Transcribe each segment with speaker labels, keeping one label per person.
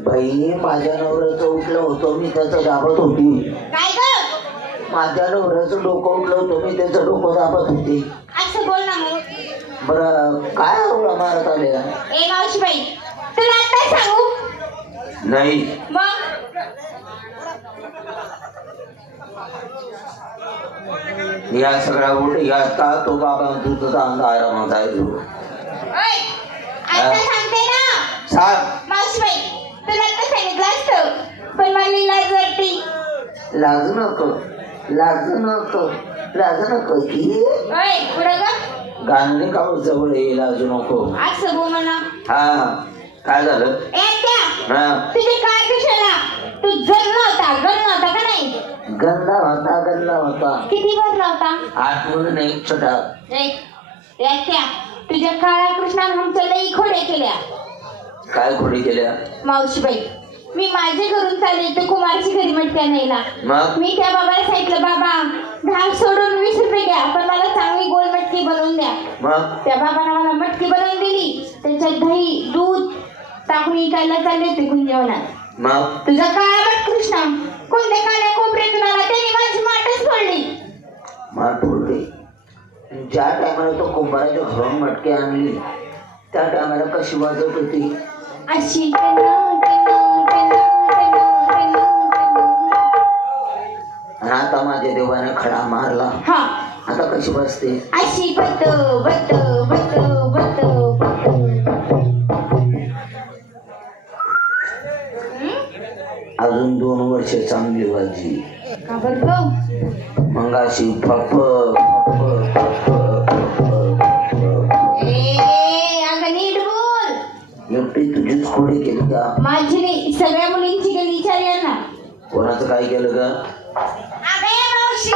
Speaker 1: बाई माझ्या नवऱ्याचं उठलं होतं मी त्याचं दाबत होती.
Speaker 2: काय
Speaker 1: माझ्या नवऱ्याचं डोकं उठलं होतं मी त्याचं डोकं दाबत होती.
Speaker 2: असं बोल ना मग.
Speaker 1: बरं काय आवडला मारत आले?
Speaker 2: ए मावशीबाई तुला आता सांगू?
Speaker 1: नाही.
Speaker 2: मग?
Speaker 1: या सगळ्या गोष्टी आता तो बाबा तुझा आहे तू.
Speaker 2: ओय आता सांगते ना.
Speaker 1: सांग.
Speaker 2: मावशीबाई तुला आता सांगितलं असतं पण मला लाज वाटते.
Speaker 1: लाज नको लाज नको लाज नको की.
Speaker 2: ओय पुढं ग.
Speaker 1: गाणे का जवळ ये लाज नको.
Speaker 2: असं म्हणा.
Speaker 1: हा काय झालं?
Speaker 2: ए त्या
Speaker 1: हा.
Speaker 2: तुझे काय कशाला? तू जन्म होता गन्न होता का नाही?
Speaker 1: गंदा होता गंदा होता.
Speaker 2: किती भरला होता?
Speaker 1: आठ म्हणून एक छोटा
Speaker 2: त्या तुझ्या काळ्या कृष्णाने आमच्या लई खोड्या केल्या.
Speaker 1: काय खोडी केल्या?
Speaker 2: मावशीबाई मी माझ्या घरून चालले तर कुमारची घरी मटक्या न्यायला
Speaker 1: मग?
Speaker 2: मी त्या बाबाला सांगितलं बाबा दहा सोडून वीस रुपये द्या पण मला चांगली गोल मटकी बनवून द्या.
Speaker 1: मग?
Speaker 2: त्या बाबाने मला मटकी बनवून दिली. त्याच्यात दही दूध टाकून इकायला चालले होते गुंजवणात.
Speaker 1: मग?
Speaker 2: तुझा काळा मट कृष्णा. कोणत्या काळ्या कोपऱ्यातून आला त्याने माझी माटच फोडली.
Speaker 1: माठ उलटी ज्या टायमाला तो कुंभाराच्या घरून मटके आणली त्या टायमाला कशी वाजत होती?
Speaker 2: अशी.
Speaker 1: आणि आता माझ्या देवाने खडा मारला.
Speaker 2: हा.
Speaker 1: आता कशी बसते?
Speaker 2: अशी बत बत बत
Speaker 1: वर्ष चांगली
Speaker 2: का बरं गं?
Speaker 1: मग अशी फप
Speaker 2: नीट बोल.
Speaker 1: एकटी तुझीच खोडी केली का?
Speaker 2: माझी नाही सगळ्या मुलींची गेली विचार यांना.
Speaker 1: कोणाचं काय केलं का
Speaker 2: अगे मावशी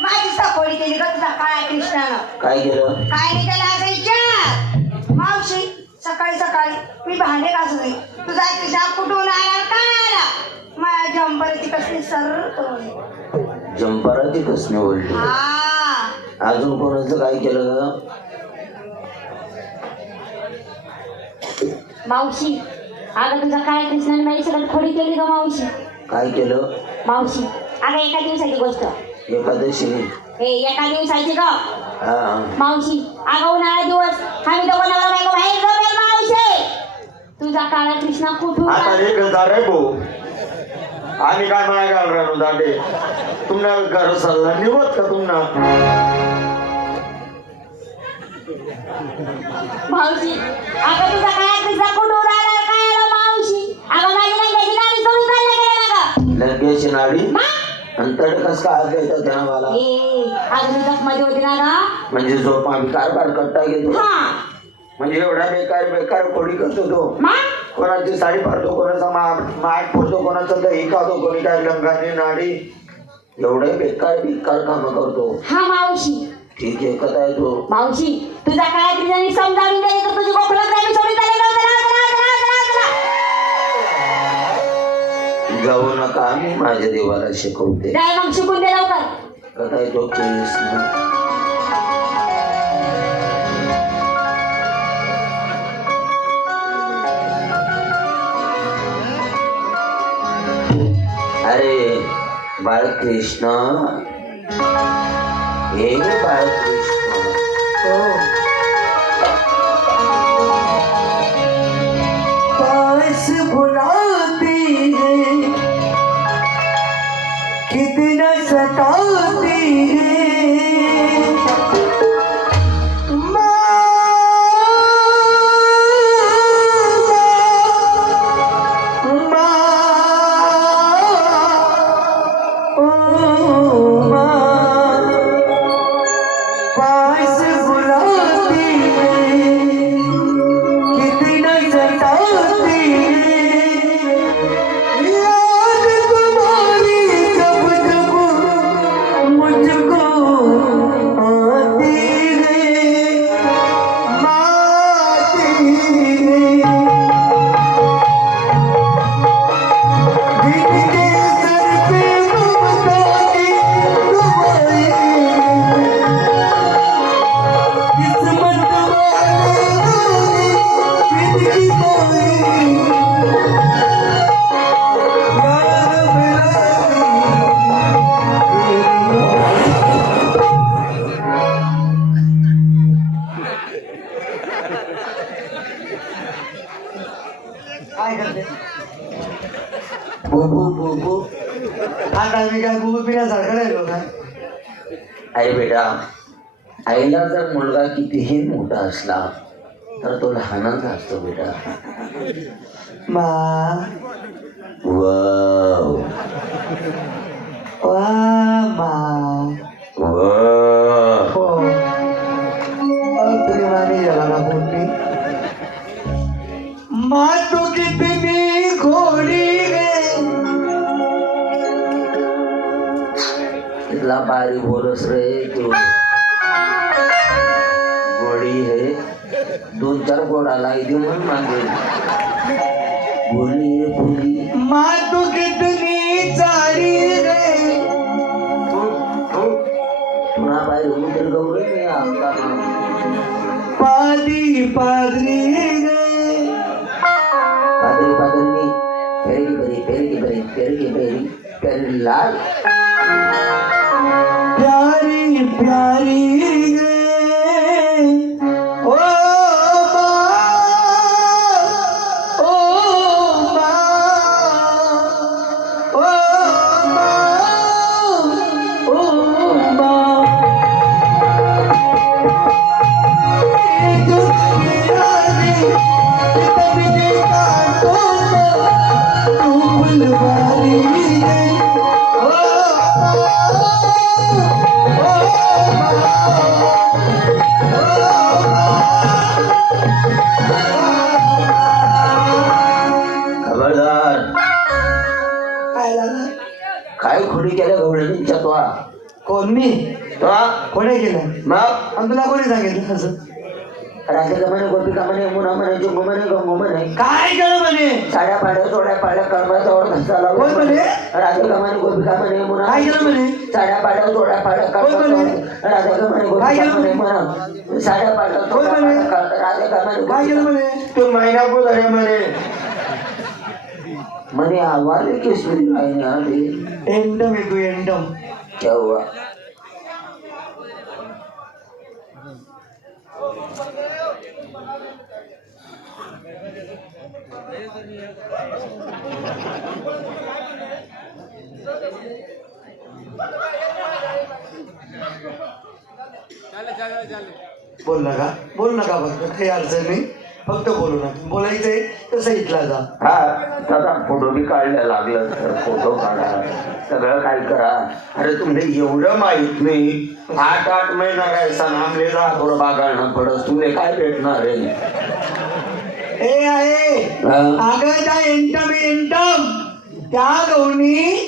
Speaker 2: माझी सापोळी केली का तुझा काळ्या कृष्णानं
Speaker 1: काय केलं?
Speaker 2: काय नाही त्याला असं विचार. मावशी सकाळी सकाळी मी भांडे होती तुझा कृष्णा कुठून आला? काय आला? माझ्या जंपरची कसली सर
Speaker 1: जंपराची कसने ओढली
Speaker 2: हा.
Speaker 1: अजून कोणाचं काय केलं का
Speaker 2: मावशी अगं तुझा काय कृष्णाने माझी सगळं खोडी केली का मावशी.
Speaker 1: काय केलं?
Speaker 2: मावशी अगं एका दिवसाची गोष्ट.
Speaker 1: एकादशी.
Speaker 2: हे एका दिवसाची का
Speaker 1: हा.
Speaker 2: मावशी अगं उन्हाळा दिवस. आम्ही दोघं नवरा बायको बाहेर जाऊया मावशी. तुझा काळा कृष्णा कुठून
Speaker 3: आता
Speaker 2: आला?
Speaker 3: एक दारे भाऊ. आम्ही काय म्हणा घाल राहिलो दांडे? तुम्हाला घर सल्ला निवत का
Speaker 2: मावशी तुझा आला काय आला मावशी? माझी चालला गेला.
Speaker 1: लग्याची नाडी आज मला
Speaker 2: मी होती ना
Speaker 1: म्हणजे झोप आम्ही कारभार कट्टा घेतो. म्हणजे एवढा बेकार बेकार खोडी करतो तो.
Speaker 2: मा?
Speaker 1: कोणाची साडी फाडतो कोणाचा मा- माठ फोडतो कोणाचा दही खातो कोणी काय लंगाने नाडी. एवढे बेकार बेकार काम करतो.
Speaker 2: हा मावशी.
Speaker 1: ठीक आहे कथा आहे तो.
Speaker 2: मावशी तुझा काय कृष्णाने समजावून दिले तर तुझी सोडून चालले ना.
Speaker 1: जाऊ नका आम्ही माझ्या देवाला शिकवते.
Speaker 2: जाय मग शिकून दे लवकर.
Speaker 1: कथा आहे तो कृष्ण बाळकृष्ण. हे बाळकृष्ण.
Speaker 4: काय करते? हा टायमिंग काय भोपू पिण्यासारखं
Speaker 1: आई बेटा आईला जर मुलगा कितीही मोठा असला तर तो लहानच असतो बेटा.
Speaker 4: मा.
Speaker 1: वा
Speaker 4: वा मा. तू कितनी घोडी गे
Speaker 1: इथला बारी बोलस रे तू गोडी हे दोन चार गोडाला इथे म्हणून मागे। बोली पेरकी बरी पेरकी बरी पेरकी बरी पेरकी
Speaker 4: सांगितलं असं
Speaker 1: राधिका म्हणे गोपिका म्हणे मुना म्हणे जुंगू म्हणे गंगू म्हणे.
Speaker 4: काय केलं म्हणे?
Speaker 1: साड्या पाड्या चोड्या पाड्या कर्माचा धसा लावला
Speaker 4: कोण म्हणे?
Speaker 1: राधिका म्हणे गोपिका म्हणे मुना
Speaker 4: काय केलं म्हणे?
Speaker 1: साड्या पाड्या चोड्या पाड्या? कर्माचा राधिका म्हणे. गोपिका म्हणे म्हणा? साड्या पाड्या
Speaker 4: म्हणे?
Speaker 1: पाड्या राधिका म्हणे
Speaker 4: काय केलं म्हणे?
Speaker 3: तू महिना बोल म्हणे.
Speaker 1: म्हणे आवाज केसरी राहिने आले.
Speaker 4: एंडम येतो एंडम
Speaker 1: तेव्हा
Speaker 4: बोल नका बोल नका फक्त? काही अडचण नाही फक्त बोलू नका बोलायचंय तसं इथला जा.
Speaker 1: हा दादा फोटो बी काढला लागलं. तर फोटो काढा. सगळं काय करा. अरे तुम्ही एवढं माहीत नाही. आठ आठ महिना काय सणामले जा थोडं बागाळणं पडत. तुले काय भेटणार रे
Speaker 4: आहे?
Speaker 1: हा?
Speaker 4: अगं त्या एंटम एंटम त्या गवणी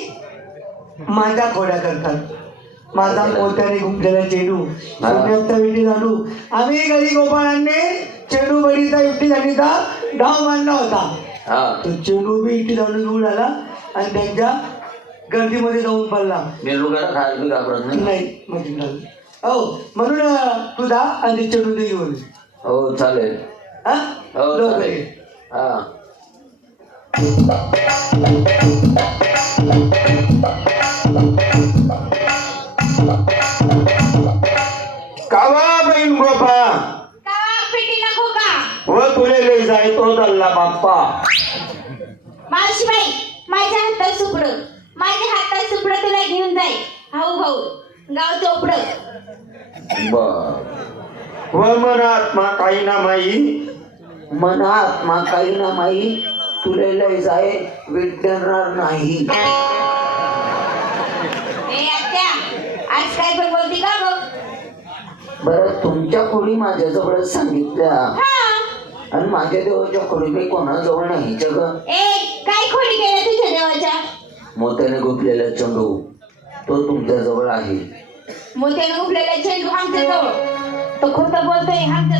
Speaker 4: माझ्या खोड्या करतात. माझा मोत्याने गुंफलेला चेडू. विटी झाडू. आम्ही घरी गोपाळांनी चेडू बडीचा विटी झाडीचा डाव मांडला होता. तो चेडू बी इटी झाडू घेऊन आला आणि त्यांच्या गर्दीमध्ये जाऊन पडला.
Speaker 1: नाही?
Speaker 4: म्हणजे झालं. हो म्हणून अं, तू जा आणि चेडू घेऊन.
Speaker 1: हो चालेल.
Speaker 4: हा?
Speaker 1: हो
Speaker 4: ये.
Speaker 1: हा.
Speaker 3: कावा बहीण गोपा.
Speaker 2: पेटी नको का?
Speaker 3: व तुले लई जाय तो दल्ला बाप्पा.
Speaker 2: मावशीबाई माझ्या हातात सुपड. माझ्या हातात सुपड तुला घेऊन जाईल भाऊ भाऊ. गाव चोपड.
Speaker 1: बर.
Speaker 3: व मन आत्मा काही ना माई.
Speaker 1: मना आत्मा काही ना माई तुले लय जाय विटणार नाही.
Speaker 2: ए आत्या आज काय पण बोलती का गं?
Speaker 1: बरं तुमच्या कोणी माझ्याजवळ सांगितल्या.
Speaker 2: हा.
Speaker 1: आणि माझ्या देवाच्या खोडी मी कोणाजवळ नाही जग
Speaker 2: काय खोडी केलं तुझ्या देवाच्या?
Speaker 1: मोत्याने गुंफलेला चंडू तो तुमच्या जवळ आहे.
Speaker 2: मोत्यानं उठलेला चेंडू आमच्या जवळ तो खोटं बोलतोय आमच्या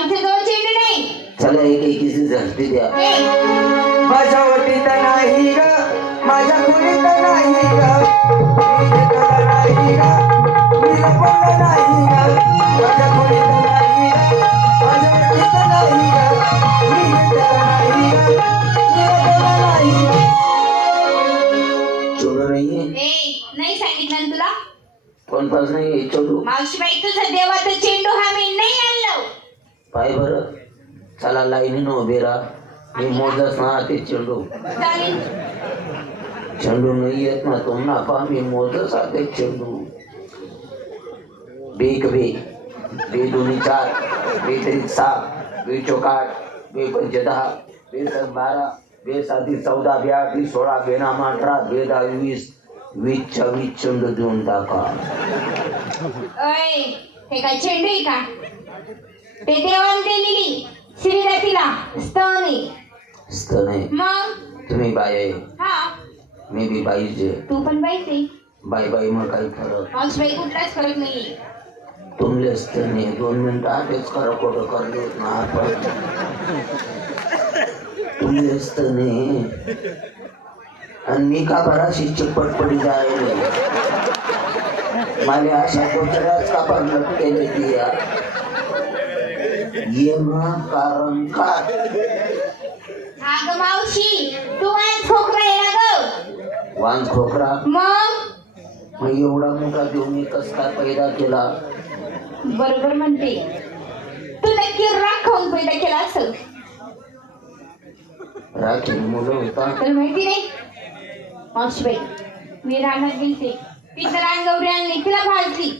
Speaker 2: आमच्या जवळ चेंडू नाही.
Speaker 1: चला एक एकीची झडती द्या.
Speaker 4: माझ्या वटीत नाही ग. माझ्या खोलीत नाही ग. मी नाही ग. मी लपवलं नाही ग. माझ्या खोलीत नाही ग. माझ्या वटीत नाही ग. मी घेतलं नाही ग. मी लपवलं नाही ग.
Speaker 1: चोर नाहीये?
Speaker 2: ए नाही सांगितलं ना तुला?
Speaker 1: कोण पास नाही चोरू.
Speaker 2: मावशीबाई तुझं देवाचं नाही आणलं
Speaker 1: पाय बरं मी मोजच ना ते चेंडू। चेंडू नाही येत ना तुम्हाला पा मी मोजच ते चेंडू। बे एक बे बे दोन्ही चार बे तरी सहा बे चौक आठ बे पंचे दहा बे सात बारा बे साती चौदा बे आठ सोळा बे नाम अठरा बे दहा वीस वीसच्या वीस चेंडू देऊन टाका
Speaker 2: हे काय चेंडू का? ते देवाला दिलेली श्रीला तिला स्तन. आहे
Speaker 1: असतं नाही
Speaker 2: मग?
Speaker 1: तुम्ही बाय आहे.
Speaker 2: हा.
Speaker 1: मी बी बाईच आहे.
Speaker 2: तू पण बाईच आहे.
Speaker 1: बाई बाई मग काही फरक.
Speaker 2: मावशीबाई कुठलाच फरक नाही
Speaker 1: तुमले असते नाही दोन मिनिटं आधीच खरं खोटं करले ना आपण तुमले असतं नाही आणि मी का बराशी चिपट पडी जायले? मला अशा कोचऱ्याच का ती या ये ना कारण का
Speaker 2: अगं मावशी तू काय खोकरा आहे ना ग?
Speaker 1: वांज खोकरा
Speaker 2: मग?
Speaker 1: मग एवढा मोठा देऊन मी कस काय पैदा केला?
Speaker 2: बरोबर म्हणते. तू नक्की राग खाऊन पैदा केला असेल.
Speaker 1: राखी मुलं होता.
Speaker 2: तर माहिती नाही? मावशीबाई मी रानात गेलते. तिथं रानगौरी आणली तिला भाजली.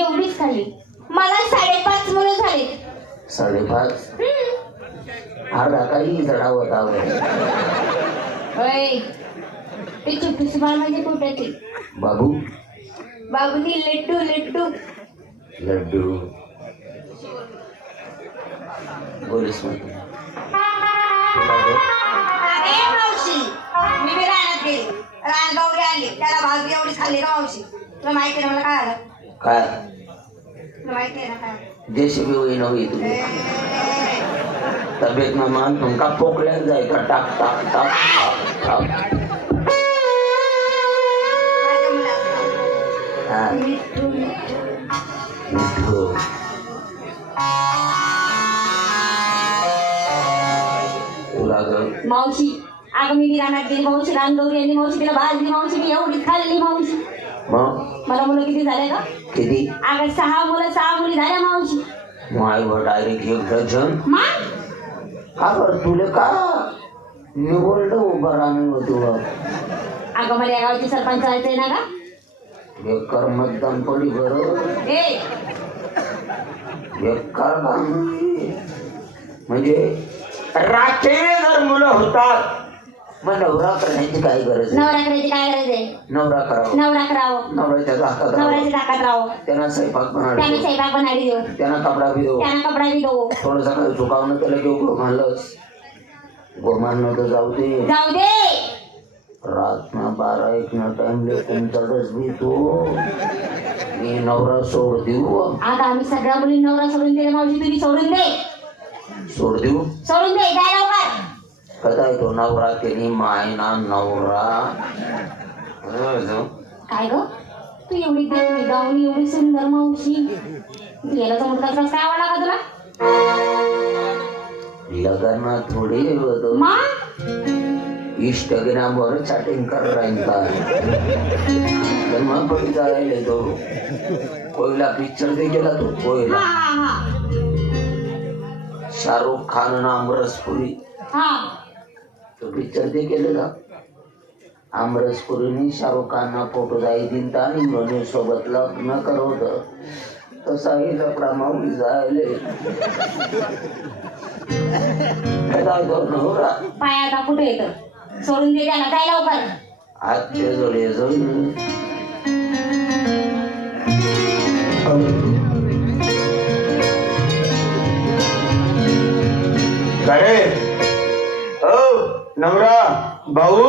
Speaker 2: एवढीच खाल्ली. मला साडेपाच मुलं झाले
Speaker 1: साडेपाच. अर्धा काही जडा होता
Speaker 2: ते पोटाचे.
Speaker 1: बाबू?
Speaker 2: बाबूनी लड्डू लड्डू
Speaker 1: लड्डू. बोलीस
Speaker 2: मी बी रानात गेली. रानगौरी आणली. त्याला भाजली एवढीच खाल्ली का मावशी? तुला माहिती आहे ना मला काय आलं?
Speaker 1: काय?
Speaker 2: तुला माहिती आहे ना काय
Speaker 1: जेसीबी होई नव्हे तुम्ही
Speaker 2: ए,
Speaker 1: तब्येत न मान तुमका पोकल्यान जायचा टाक टाक टाक टाक टाक
Speaker 2: माझ्या मुलाचं.
Speaker 1: हा,
Speaker 2: मिठू, मिठू.
Speaker 1: मिठू. तुला गं
Speaker 2: मावशी अगं मी बी रानात गेली मावशी रानगौरी आणली मावशी तिला भाजली
Speaker 1: मग?
Speaker 2: मला मुलं किती झाले का
Speaker 1: किती?
Speaker 2: अगं सहा मुलं सहा मुली झाल्या मावशी.
Speaker 1: मायवर डायरेक्ट एक डझन. का बरं तुले का निवडलं उभं राहणं होतो
Speaker 2: अगं मला या गावची सरपंच व्हायचंय ना का
Speaker 1: बेकार मतदान पडी बरं.
Speaker 2: ए!
Speaker 1: बेकार म्हणजे राखेने जर मुलं होतात मग नवरा करण्याची काय गरज आहे?
Speaker 2: नवरा करायची काय गरज आहे?
Speaker 1: नवरा करावा.
Speaker 2: नवरा करावं.
Speaker 1: नवऱ्याच्या हातात राहावं.
Speaker 2: नवऱ्याची ताकद राहावं.
Speaker 1: त्यांना स्वयंपाक
Speaker 2: त्याने
Speaker 1: बनाडतो
Speaker 2: स्वयंपाक बनाडी देऊ
Speaker 1: त्यांना कपडा बी देऊ
Speaker 2: त्यांना कपडा बी देऊ
Speaker 1: थोडंसं काही चुकावणं त्याला घेऊ गोमानलंच गोमानलं तर जाऊ दे.
Speaker 2: जाऊ दे.
Speaker 1: रातना बारा एक न टाइमले तुमचा डस बी तो. मी नवरा सोड देऊ.
Speaker 2: आता आम्ही सगळ्या मुली नवरा सोडून दिले मावशी तुम्ही सोडून दे.
Speaker 1: सोड देऊ?
Speaker 2: सोडून दे जाय लवकर.
Speaker 1: कसा आहे तो नवरा केली मायना नवरा.
Speaker 2: काय ग? तू एवढी देखणी गावणी एवढी सुंदर मावशी. तू याला तर मोठा त्रास काय आवडला का तुला?
Speaker 1: लग्नात थोडी होतो.
Speaker 2: मा?
Speaker 1: इंस्टाग्रामवर चॅटिंग कर राहील मग पण जायला तो कोयला पिक्चर ते गेला तो कोयला. शाहरुख खान आमरसपुरी
Speaker 2: हा.
Speaker 1: तो पिक्चर ते केलेला. आमरसपुरीने शाहरुख खानना फोटो जाई दिलता आणि म्हणून सोबत लग्न करवत तसाही जायले काय तो नवरा.
Speaker 2: पाय आता कुठे येतं? सोडून दे त्याला जाय लवकर
Speaker 1: हातचे जोडे जोडून.
Speaker 3: अरे. ओ नवरा भाऊ